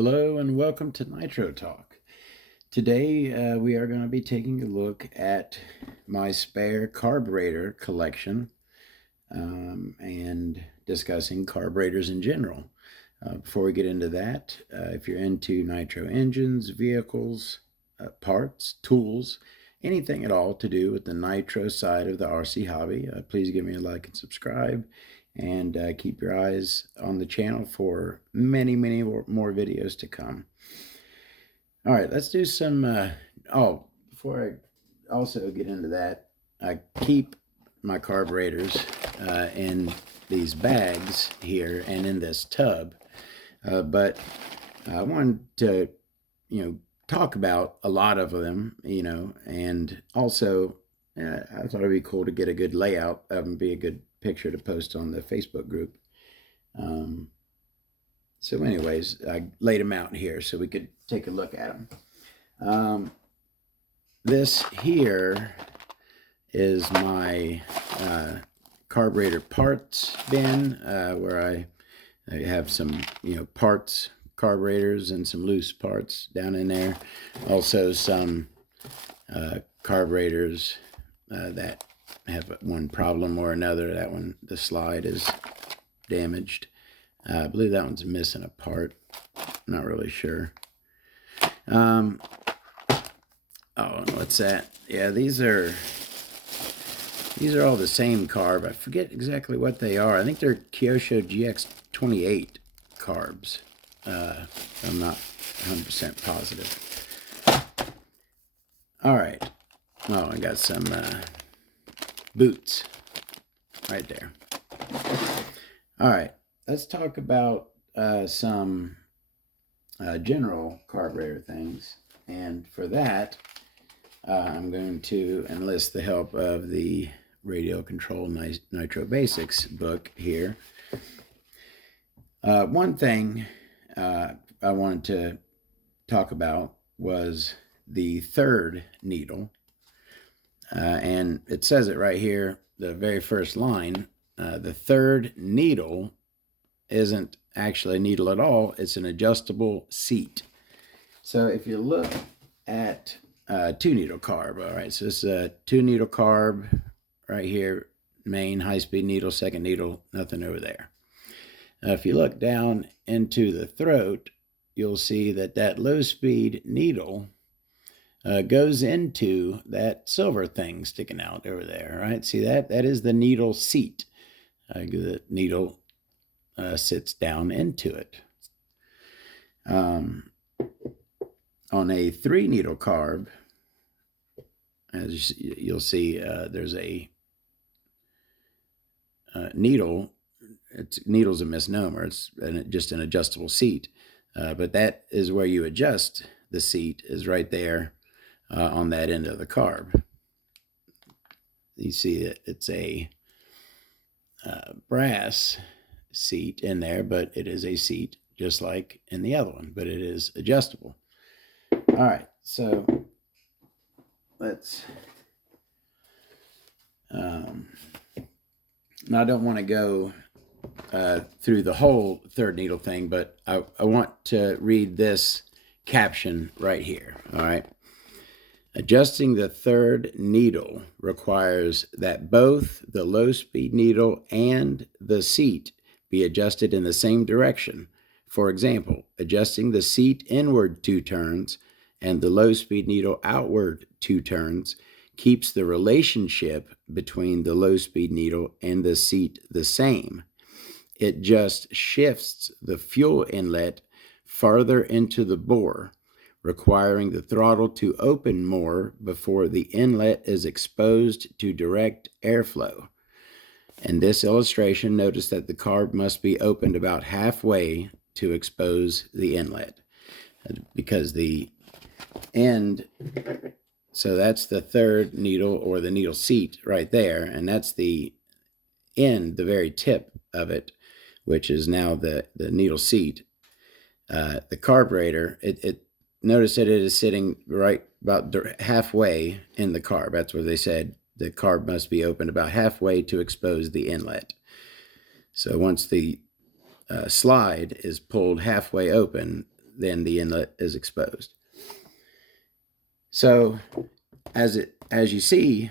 Hello and welcome to Nitro Talk. Today we are going to be taking a look at my spare carburator collection and discussing carburetors in general. Before we get into that, if you're into nitro engines, vehicles, parts, tools, anything at all to do with the nitro side of the RC hobby, please give me a like and subscribe. And keep your eyes on the channel for many more videos to come. All right, let's do some, before I also get into that, I keep my carburetors in these bags here and in this tub, but I wanted to, talk about a lot of them, and also I thought it'd be cool to get a good layout of them, be a good picture to post on the Facebook group. So anyways, I laid them out here so we could take a look at them. This here is my carburetor parts bin, where I have some parts, carburetors, and some loose parts down in there. Also some carburetors that have one problem or another. That one, the slide is damaged. I believe that one's missing a part. Not really sure. Oh, what's that? Yeah, these are all the same carb. I forget exactly what they are. I think they're Kyosho GX28 carbs. I'm not 100% positive. All right. Oh, I got some boots right there. All right, let's talk about some general carburetor things, and for that I'm going to enlist the help of the Radio Control Nitro Basics book here. One thing I wanted to talk about was the third needle. And it says it right here, the very first line. The third needle isn't actually a needle at all. It's an adjustable seat. So if you look at two needle carb, all right, so this is a two needle carb right here, main high-speed needle, second needle, nothing over there. Now, if you look down into the throat, you'll see that that low-speed needle goes into that silver thing sticking out over there, right? See that? That is the needle seat. The needle sits down into it. On a three needle carb, as you'll see, there's a needle. Needle's a misnomer. It's just an adjustable seat. But that is where you adjust the seat, is right there. On that end of the carb. You see that it's a brass seat in there, but it is a seat just like in the other one, but it is adjustable. All right, so let's now I don't want to go through the whole third needle thing, but I want to read this caption right here. All right. Adjusting the third needle requires that both the low-speed needle and the seat be adjusted in the same direction. For example, adjusting the seat inward 2 turns and the low-speed needle outward 2 turns keeps the relationship between the low-speed needle and the seat the same. It just shifts the fuel inlet farther into the bore, requiring the throttle to open more before the inlet is exposed to direct airflow. In this illustration, notice that the carb must be opened about halfway to expose the inlet, because the end, so that's the third needle or the needle seat right there, and that's the end, the very tip of it, which is now the needle seat. The carburetor, notice that it is sitting right about halfway in the carb. That's what they said. The carb must be opened about halfway to expose the inlet. So once the slide is pulled halfway open, then the inlet is exposed. So as you see,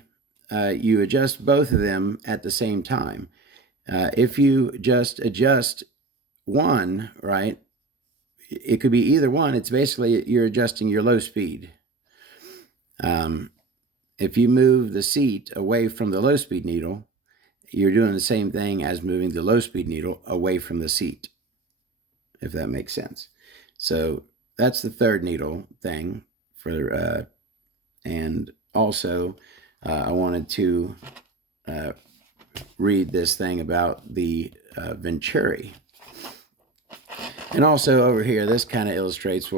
you adjust both of them at the same time. If you just adjust one, right, it could be either one. It's basically you're adjusting your low speed. If you move the seat away from the low speed needle, you're doing the same thing as moving the low speed needle away from the seat, if that makes sense. So that's the third needle thing for, and also I wanted to read this thing about the venturi. And also over here, this kind of illustrates,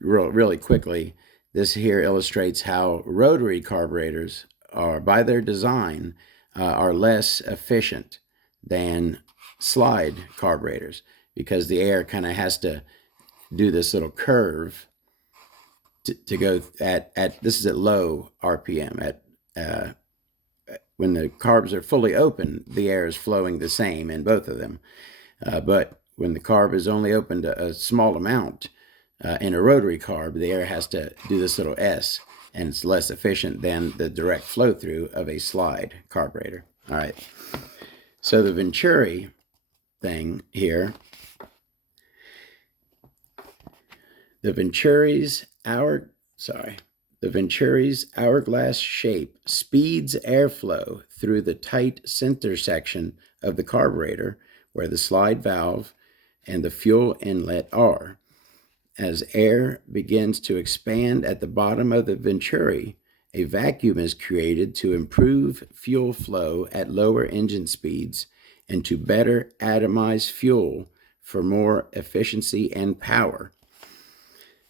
really quickly, this here illustrates how rotary carburetors are, by their design, are less efficient than slide carburetors, because the air kind of has to do this little curve to go at this is at low RPM. When the carbs are fully open, the air is flowing the same in both of them. But when the carb is only opened a small amount in a rotary carb, the air has to do this little S, and it's less efficient than the direct flow through of a slide carburetor. All right. So the venturi thing here, the venturi's hourglass shape speeds airflow through the tight center section of the carburetor where the slide valve and the fuel inlet are. As air begins to expand at the bottom of the venturi, a vacuum is created to improve fuel flow at lower engine speeds and to better atomize fuel for more efficiency and power.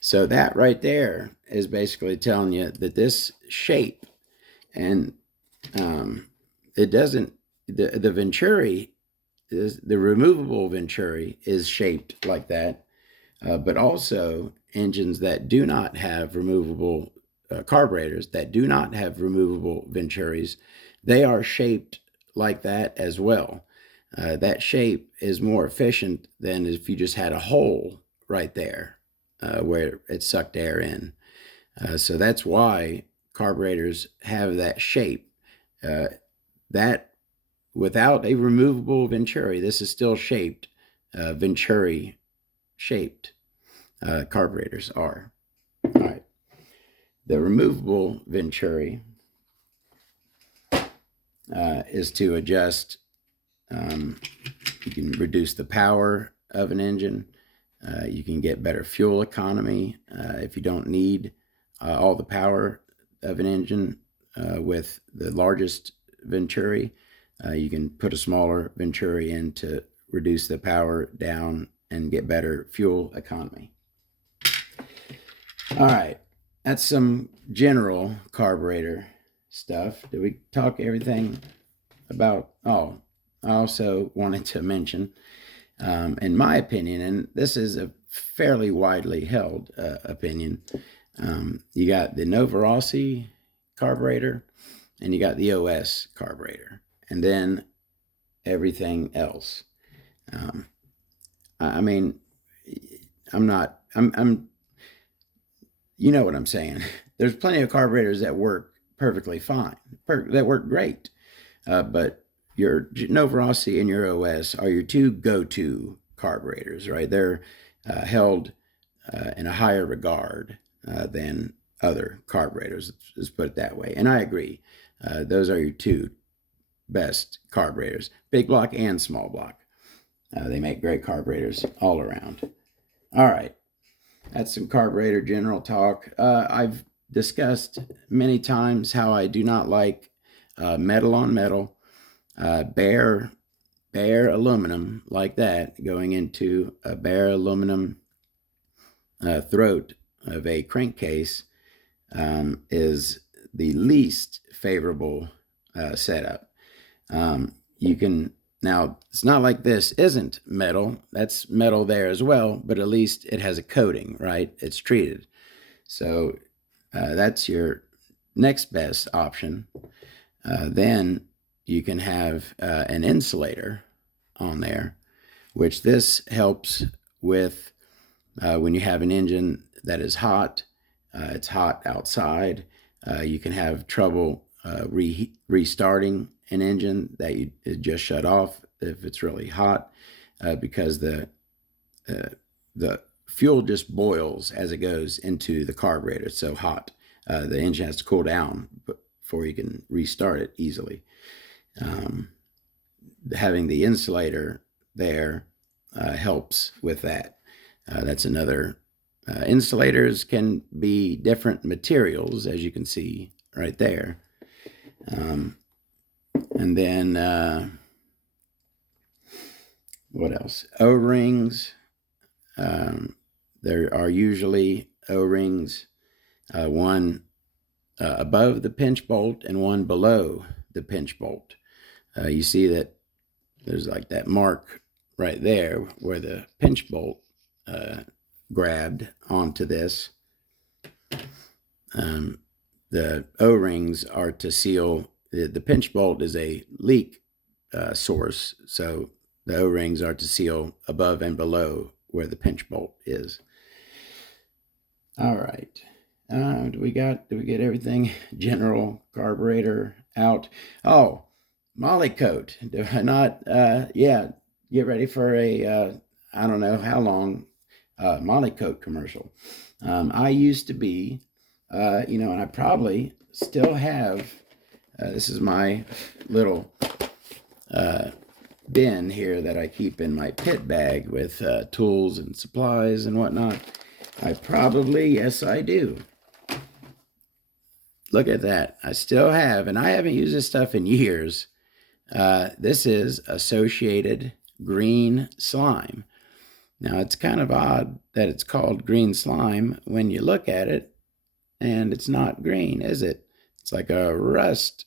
So that right there is basically telling you that this shape, and it doesn't, the venturi, the removable venturi is shaped like that, but also engines that do not have removable carburetors, that do not have removable venturis, they are shaped like that as well. That shape is more efficient than if you just had a hole right there where it sucked air in. So that's why carburetors have that shape. That without a removable venturi, this is still shaped, venturi shaped carburetors are. All right. The removable venturi is to adjust, you can reduce the power of an engine. You can get better fuel economy if you don't need all the power of an engine with the largest venturi. You can put a smaller venturi in to reduce the power down and get better fuel economy. All right, that's some general carburetor stuff. Did we talk everything about? Oh, I also wanted to mention, in my opinion, and this is a fairly widely held opinion, you got the Novarossi carburetor and you got the OS carburetor, and then everything else. I mean, I'm you know what I'm saying. There's plenty of carburetors that work perfectly fine, that work great, but your Novarossi and your OS are your two go-to carburetors, right? They're held in a higher regard than other carburetors, let's put it that way. And I agree. Those are your two best carburetors, big block and small block. They make great carburetors all around. All right. That's some carburetor general talk. I've discussed many times how I do not like metal on metal, bare aluminum like that going into a bare aluminum throat of a crankcase is the least favorable setup. You can, now it's not like this isn't metal, that's metal there as well, but at least it has a coating, right? It's treated. So that's your next best option. Then you can have an insulator on there, which this helps with When you have an engine that is hot, it's hot outside, you can have trouble restarting an engine that you just shut off if it's really hot, because the fuel just boils as it goes into the carburetor. It's so hot. The engine has to cool down before you can restart it easily. Having the insulator there helps with that. That's another. Insulators can be different materials, as you can see right there. And then what else? O-rings. There are usually O-rings, one above the pinch bolt and one below the pinch bolt. You see that there's like that mark right there where the pinch bolt grabbed onto this. The O-rings are to seal. The pinch bolt is a leak source, so the O-rings are to seal above and below where the pinch bolt is. All right. Do we get everything? General carburetor out. Oh, Molly coat. Do I not? Yeah. Get ready for a I don't know how long Molly coat commercial. I used to be, and I probably still have. This is my little bin here that I keep in my pit bag with tools and supplies and whatnot. Yes, I do. Look at that. I still have, and I haven't used this stuff in years. This is Associated Green Slime. Now, it's kind of odd that it's called green slime when you look at it, and it's not green, is it? It's like a rust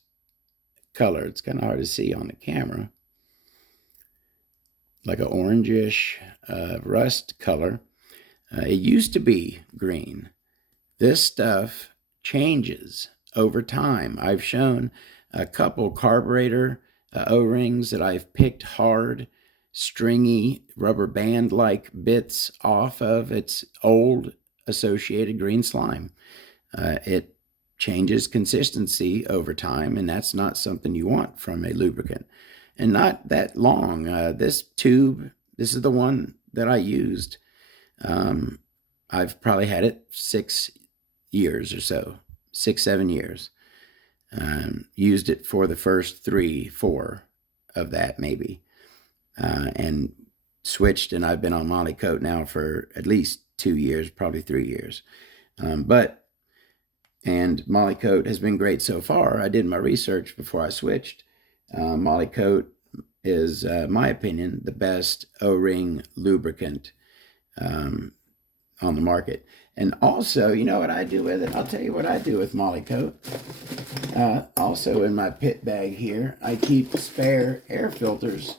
color. It's kind of hard to see on the camera. Like an orangish rust color. It used to be green. This stuff changes over time. I've shown a couple carburetor O-rings that I've picked hard, stringy rubber band-like bits off of its old Associated Green Slime. It changes consistency over time, and that's not something you want from a lubricant. And not that long. This tube, this is the one that I used. I've probably had it 6 years or so, 6-7 years. Used it for the first 3-4 of that maybe, and switched, and I've been on Molly Coat now for at least 2 years, probably 3 years. And Molly Coat has been great so far. I did my research before I switched. Molly Coat is, my opinion, the best O-ring lubricant on the market. And also, you know what I do with it? I'll tell you what I do with Molly Coat. Also in my pit bag here, I keep spare air filters.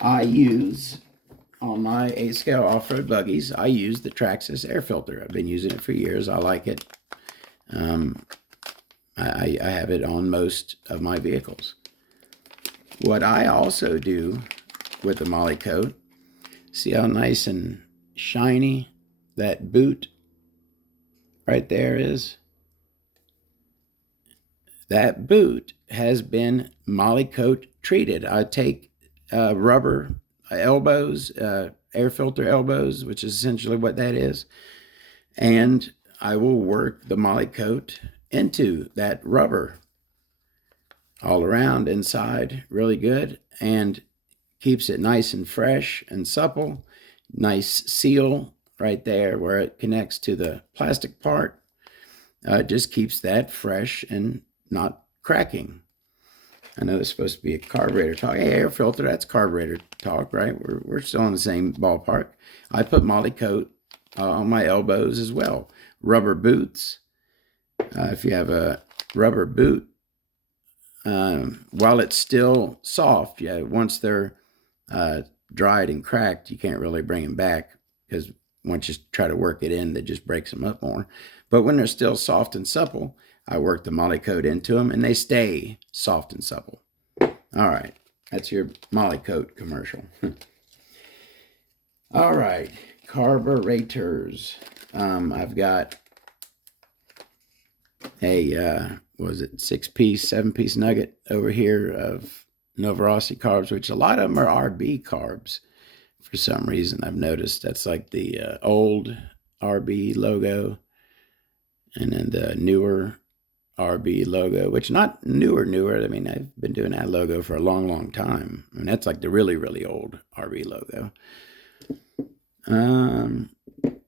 I use, on my 8-scale off-road buggies, I use the Traxxas air filter. I've been using it for years. I like it. I have it on most of my vehicles. What I also do with the Molly Coat, see how nice and shiny that boot right there is? That boot has been Molly Coat treated. I take rubber elbows, air filter elbows, which is essentially what that is, and I will work the Molly Coat into that rubber all around inside, really good, and keeps it nice and fresh and supple. Nice seal right there where it connects to the plastic part. Just keeps that fresh and not cracking. I know it's supposed to be a carburetor talk. Hey, air filter, that's carburetor talk, right? We're still in the same ballpark. I put Molly Coat on my elbows as well. Rubber boots. If you have a rubber boot, while it's still soft, once they're dried and cracked, you can't really bring them back because once you try to work it in, that just breaks them up more. But when they're still soft and supple, I work the Molly Coat into them, and they stay soft and supple. All right, that's your Molly Coat commercial. All right, carburetors. I've got a was it 6-piece, 7-piece nugget over here of Novorossi carbs, which a lot of them are RB carbs for some reason. I've noticed that's like the old RB logo, and then the newer RB logo, which not newer. I mean, I've been doing that logo for a long time. I mean, that's like the really old RB logo.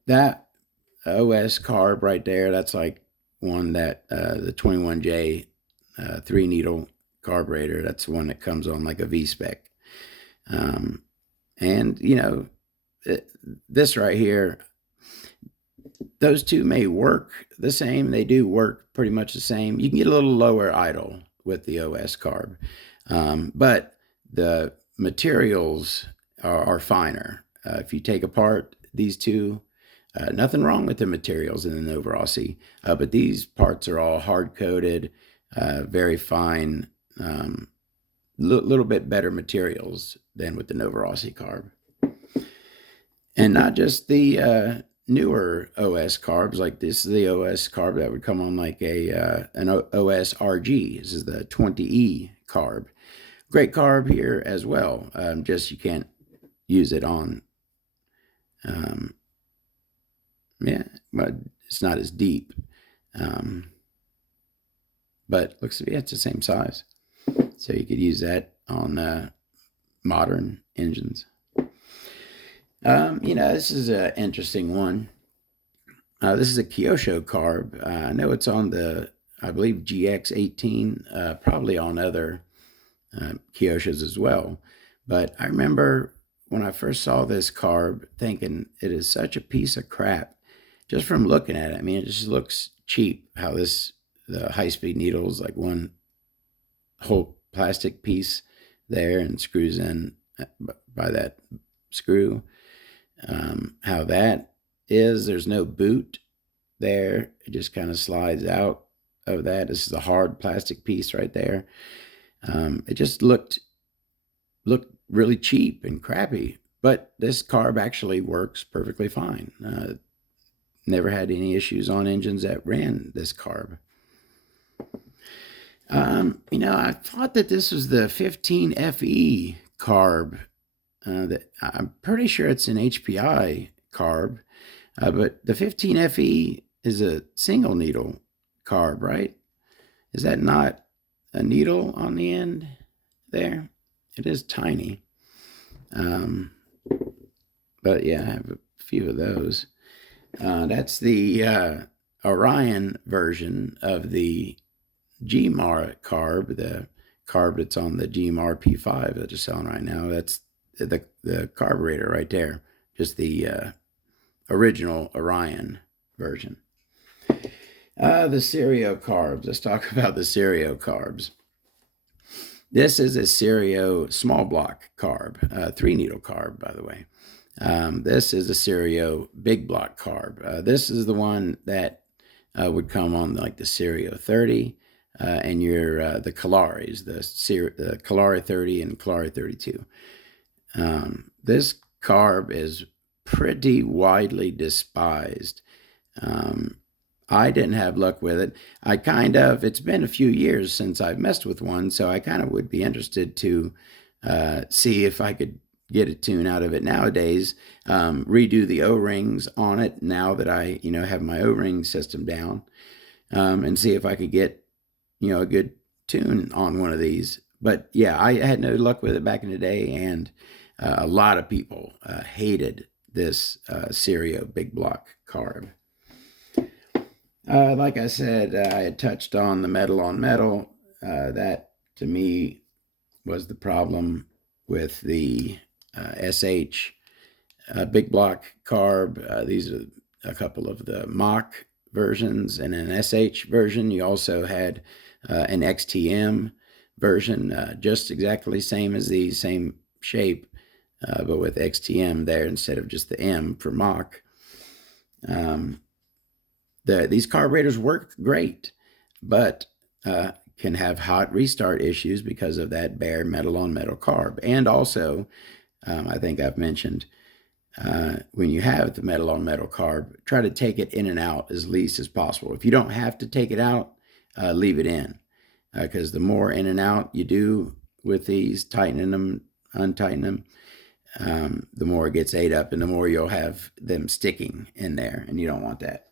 That OS carb right there, that's like one that the 21J 3-needle carburator, that's the one that comes on like a V-spec. And, you know, this right here, those two may work the same. They do work pretty much the same. You can get a little lower idle with the OS carb, but the materials are finer. If you take apart these two, nothing wrong with the materials in the Novorossi, but these parts are all hard-coated, very fine, little bit better materials than with the Novorossi carb. And not just the newer OS carbs, like this is the OS carb that would come on like an OS RG. This is the 20E carb. Great carb here as well. Just you can't use it on, but it's not as deep. But looks to be it's the same size. So you could use that on modern engines. You know, this is an interesting one. This is a Kyosho carb. I know it's on the, I believe, GX18, probably on other Kyoshos as well. But I remember when I first saw this carb thinking it is such a piece of crap just from looking at it. I mean, it just looks cheap how the high-speed needle is like one whole plastic piece there and screws in by that screw. How that is, there's no boot there. It just kind of slides out of that. This is a hard plastic piece right there. It just looked really cheap and crappy, but this carb actually works perfectly fine. Never had any issues on engines that ran this carb. You know, I thought that this was the 15FE carb. That I'm pretty sure it's an HPI carb, but the 15FE is a single needle carb, right? Is that not a needle on the end there? It is tiny. But yeah, I have a few of those. That's the Orion version of the GMAR carb, the carb that's on the GMAR P5 that you're selling right now. That's the carburetor right there, just the original Orion version. The Cerio carbs. Let's talk about the Cerio carbs. This is a Cerio small block carb, 3-needle carb, by the way. This is a Cerio big block carb. This is the one that would come on like the Cerio 30 and your the Calaris, the Calari 30 and Calari 32. This carb is pretty widely despised. I didn't have luck with it. It's been a few years since I've messed with one, so I kind of would be interested to see if I could get a tune out of it nowadays. Redo the O-rings on it now that I, have my O-ring system down, and see if I could get, a good tune on one of these. But yeah, I had no luck with it back in the day, and a lot of people hated this Cerio big block carb. Like I said, I had touched on the metal on metal. That to me was the problem with the SH big block carb. These are a couple of the Mach versions, and an SH version. You also had an XTM version, just exactly same as these, same shape, but with XTM there instead of just the M for Mach. These carburetors work great, but can have hot restart issues because of that bare metal on metal carb. And also, I think I've mentioned, when you have the metal on metal carb, try to take it in and out as least as possible. If you don't have to take it out, leave it in, because the more in and out you do with these, tightening them, untightening them, the more it gets ate up and the more you'll have them sticking in there, and you don't want that.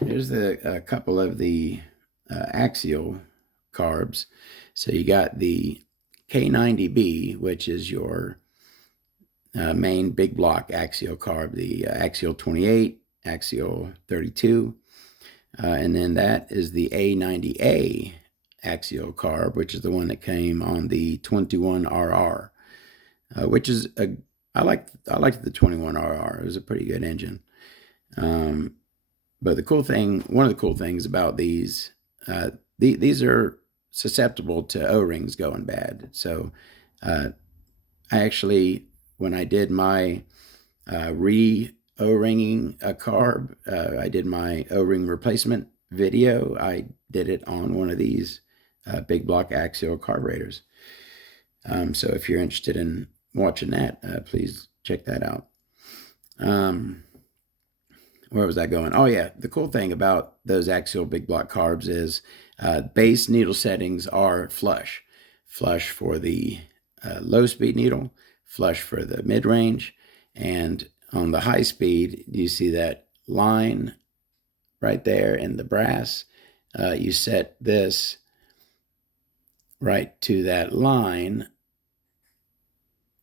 There's a couple of the axial carbs. So you got the K90B, which is your main big block axial carb, the axial 28, axial 32, and then that is the A90A axial carb, which is the one that came on the 21RR, which is I liked the 21RR. It was a pretty good engine. But one of the cool things about these are susceptible to O-rings going bad. So I actually, when I did my O-ringing a carb, I did my O-ring replacement video. I did it on one of these big block axial carburetors. So if you're interested in watching that, please check that out. Where was I going? Oh yeah, the cool thing about those axial big block carbs is base needle settings are flush for the low speed needle, flush for the mid range, and on the high speed, you see that line right there in the brass. You set this right to that line,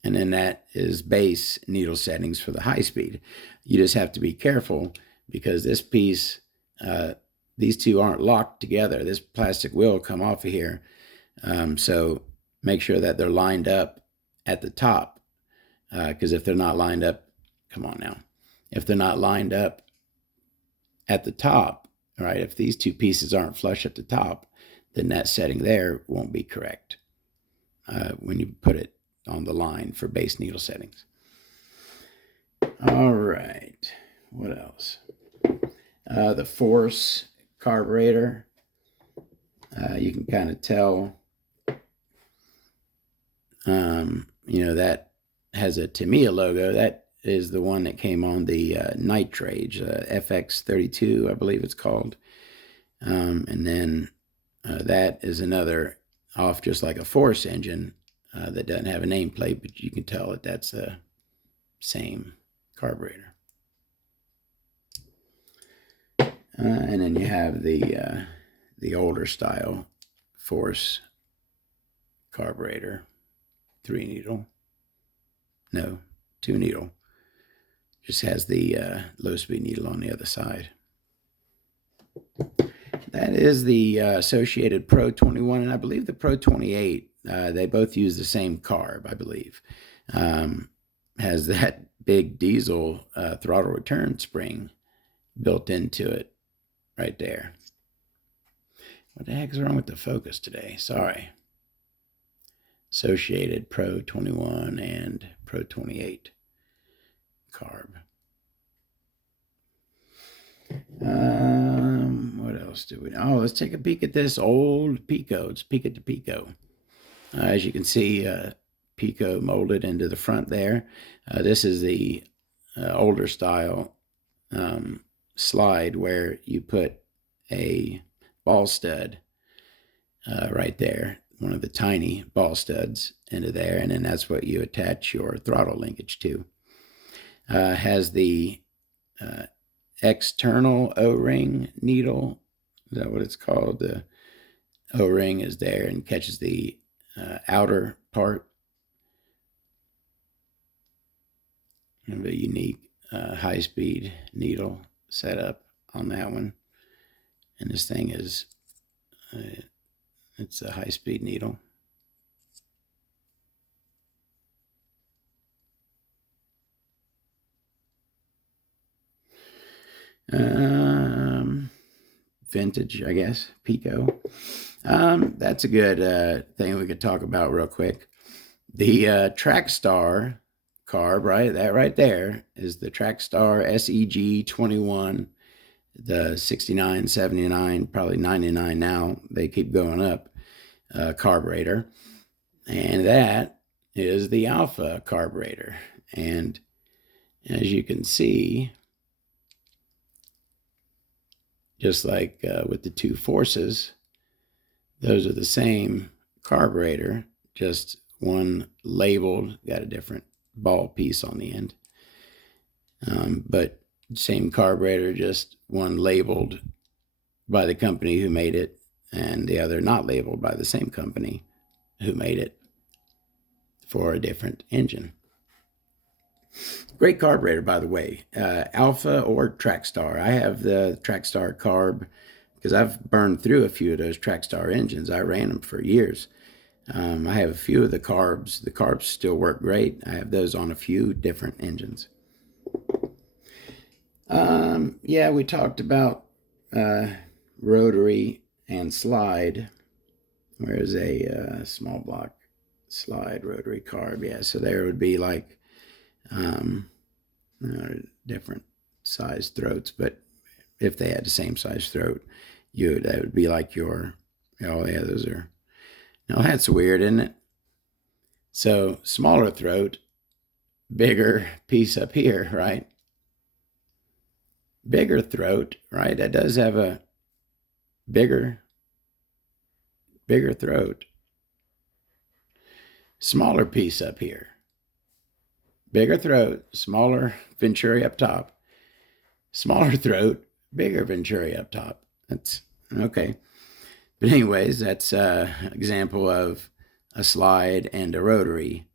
and then that is base needle settings for the high speed. You just have to be careful because this piece, these two aren't locked together. This plastic will come off of here. So make sure that they're lined up at the top, because if they're not lined up, come on now. If they're not lined up at the top, right, if these two pieces aren't flush at the top, then that setting there won't be correct when you put it on the line for base needle settings. All right, what else? The force carburetor. You can kind of tell, that has a Tamiya logo. That is the one that came on the Nitrage, FX32, I believe it's called. And then that is another off just like a force engine that doesn't have a nameplate, but you can tell that that's the same carburetor. And then you have the older style force carburetor, 2 needle. Just has the low speed needle on the other side. That is the Associated Pro 21, and I believe the Pro 28. They both use the same carb, I believe. Has that big diesel throttle return spring built into it right there. What the heck is wrong with the focus today? Sorry. Associated Pro 21 and Pro 28 carb. What else do we know? Oh, let's take a peek at this old Pico. Let's peek at the Pico. As you can see, Pico molded into the front there. This is the older style slide where you put a ball stud right there, one of the tiny ball studs into there, and then that's what you attach your throttle linkage to. Has the external O-ring needle. Is that what it's called? The O-ring is there and catches the outer part. And a unique high-speed needle setup on that one. And this thing is, it's a high-speed needle. Vintage, I guess, Pico. That's a good thing we could talk about real quick. The Trackstar carb, right? That right there is the Trackstar SEG 21, the 69, 79, probably 99 now. They keep going up, carburetor. And that is the alpha carburetor. And as you can see, just like with the two forces, those are the same carburetor, just one labeled, got a different ball piece on the end. But same carburetor, just one labeled by the company who made it, and the other not labeled by the same company who made it for a different engine. Great carburetor, by the way, Alpha or Trackstar. I have the Trackstar Carb because I've burned through a few of those Trackstar engines. I ran them for years. I have a few of the Carbs. The Carbs still work great. I have those on a few different engines. Yeah, we talked about rotary and slide. Where's a small block slide rotary carb? Yeah, so there would be like different size throats, but if they had the same size throat, that would be like your, oh yeah, those are, now that's weird, isn't it? So smaller throat, bigger piece up here, right? Bigger throat, right? That does have a bigger throat. Smaller piece up here. Bigger throat, smaller venturi up top. Smaller throat, bigger venturi up top. That's okay. But anyways, that's an example of a slide and a rotary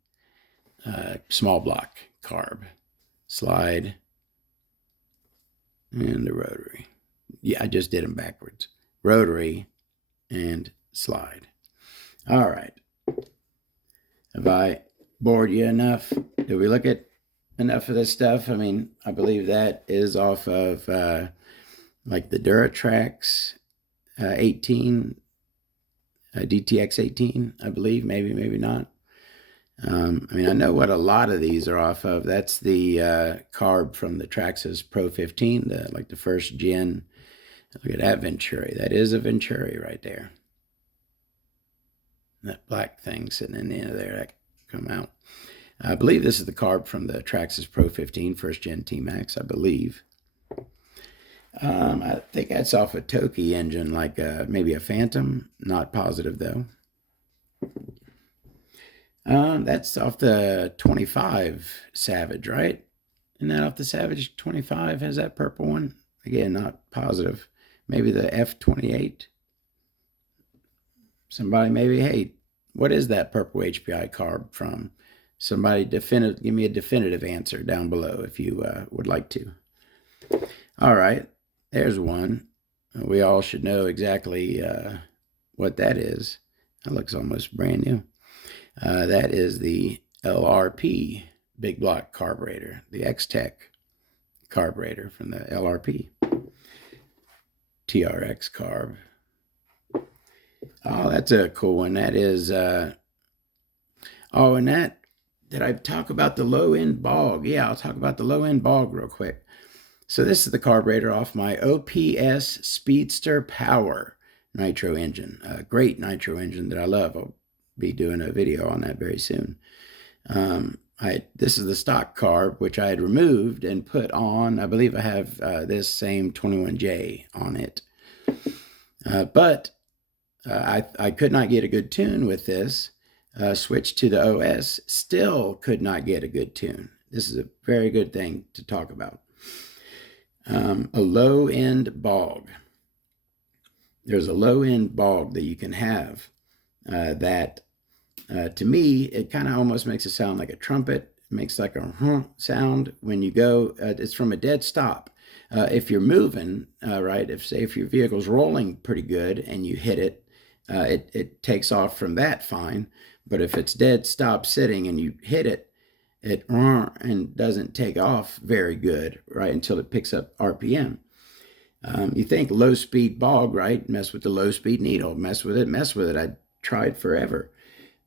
small block carb. Slide and a rotary. Yeah, I just did them backwards. Rotary and slide. All right. Have I bored you enough? Did we look at enough of this stuff? I mean, I believe that is off of like the Duratrax 18, DTX 18, I believe. Maybe not. I mean, I know what a lot of these are off of. That's the carb from the Traxxas Pro 15, like the first gen. Look at that Venturi. That is a Venturi right there. That black thing sitting in the end of there, that come out. I believe this is the carb from the Traxxas Pro 15 first gen T-Max, I believe. I think that's off a Toki engine, like maybe a Phantom. Not positive though. That's off the 25 Savage, right? Isn't that off the Savage 25? Has that purple one? Again, not positive. Maybe the F28. Somebody maybe, hey, what is that purple HPI carb from? Somebody give me a definitive answer down below if you would like to. All right, there's one. We all should know exactly what that is. That looks almost brand new. That is the LRP big block carburetor, the X-Tech carburetor from the LRP. TRX carb. Oh, that's a cool one. That is, and did I talk about the low-end bog? Yeah, I'll talk about the low-end bog real quick. So this is the carburetor off my OPS Speedster Power nitro engine. A great nitro engine that I love. I'll be doing a video on that very soon. This is the stock carb, which I had removed and put on. I believe I have this same 21J on it. But I could not get a good tune with this. Switched to the OS, still could not get a good tune. This is a very good thing to talk about. A low-end bog. There's a low-end bog that you can have that, to me, it kind of almost makes it sound like a trumpet. It makes like a sound when you go. It's from a dead stop. If you're moving, right, if your vehicle's rolling pretty good and you hit it, it takes off from that fine. But if it's dead stop sitting and you hit it, it and doesn't take off very good, right, until it picks up RPM. You think low speed bog, right? Mess with the low speed needle, mess with it. I tried forever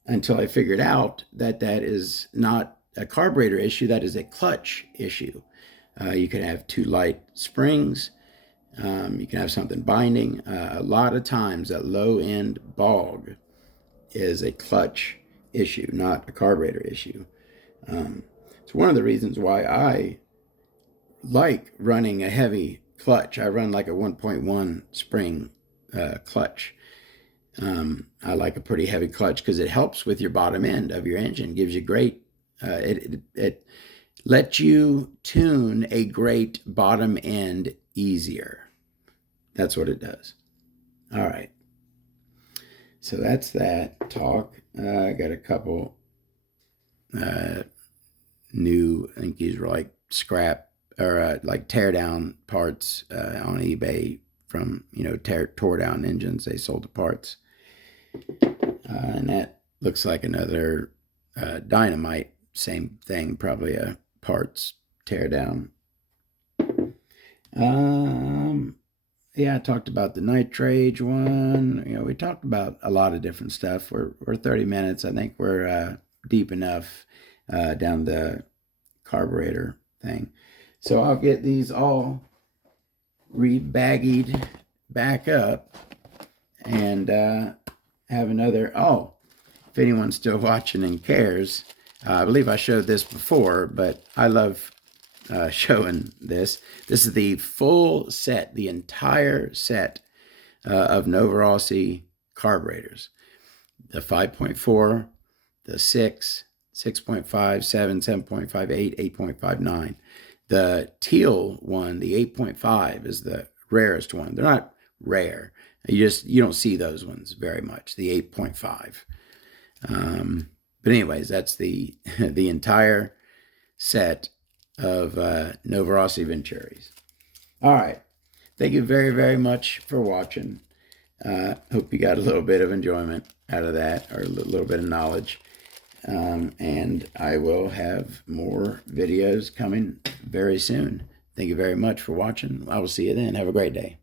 until I figured out that that is not a carburetor issue, that is a clutch issue. You can have too light springs. You can have something binding. A lot of times that low end bog is a clutch issue, not a carburetor issue. It's one of the reasons why I like running a heavy clutch. I run like a 1.1 spring clutch. I like a pretty heavy clutch because it helps with your bottom end of your engine. Gives you great, it lets you tune a great bottom end easier. That's what it does. All right. So that's that talk. I got a couple new, I think these were like scrap or like tear down parts on eBay from, tore down engines. They sold the parts. And that looks like another dynamite. Same thing, probably a parts tear down. Yeah, I talked about the nitrage one. We talked about a lot of different stuff. We're 30 minutes. I think we're deep enough down the carburetor thing. So I'll get these all rebaggied back up and have another. Oh, if anyone's still watching and cares, I believe I showed this before, but I love showing this. This is the full set, the entire set of Novarossi carburetors. The 5.4, the 6, 6.5, 7, 7.5, 8, 8.59. The teal one, the 8.5, is the rarest one. They're not rare. You don't see those ones very much, the 8.5. But anyways, that's the entire set of Novarossi Venturis. All right. Thank you very, very much for watching. Hope you got a little bit of enjoyment out of that, or a little bit of knowledge. And I will have more videos coming very soon. Thank you very much for watching. I will see you then. Have a great day.